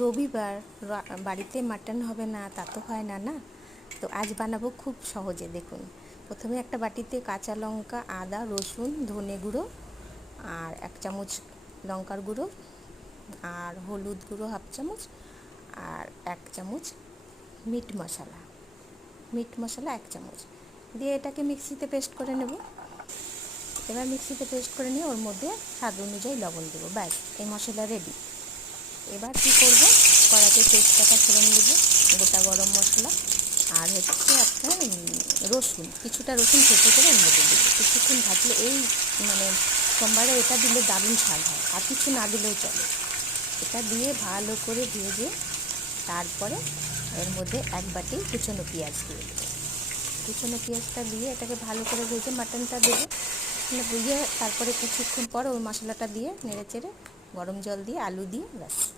রবিবার বাড়িতে মাটন হবে না তা তো হয় না না। তো আজ বানাবো খুব সহজে। দেখুন, প্রথমে একটা বাটিতে কাঁচা লঙ্কা, আদা, রসুন, ধনে গুঁড়ো আর 1 চামচ লঙ্কার গুঁড়ো আর হলুদ গুঁড়ো 1/2 চামচ আর 1 চামচ মিট মশলা 1 চামচ দিয়ে এটাকে মিক্সিতে পেস্ট করে নেব। এবার মিক্সিতে পেস্ট করে নিয়ে ওর মধ্যে স্বাদ অনুযায়ী লবণ দেবো। ব্যাস, এই মশলা রেডি। এবার কী করব, কড়াতে তেজপাতা ফোড়ন দেব, গোটা গরম মশলা আর হচ্ছে একটা কিছুটা রসুন থেঁতো করে এর মধ্যে দেবো। কিছুক্ষণ ভাজলে এই সোমবারে এটা দিলে দারুণ স্বাদ হয়, আর কিছু না দিলেও চলে। এটা দিয়ে ভালো করে ভেজে তারপরে এর মধ্যে 1 বাটি কুচনো পেঁয়াজ দিয়ে দেবো। কুচনো পেঁয়াজটা দিয়ে এটাকে ভালো করে ভেজে মাটনটা দেবো। দিয়ে তারপরে কিছুক্ষণ পর ওই মশলাটা দিয়ে নেড়ে চেড়ে গরম জল দিয়ে আলু দিয়ে ব্যাস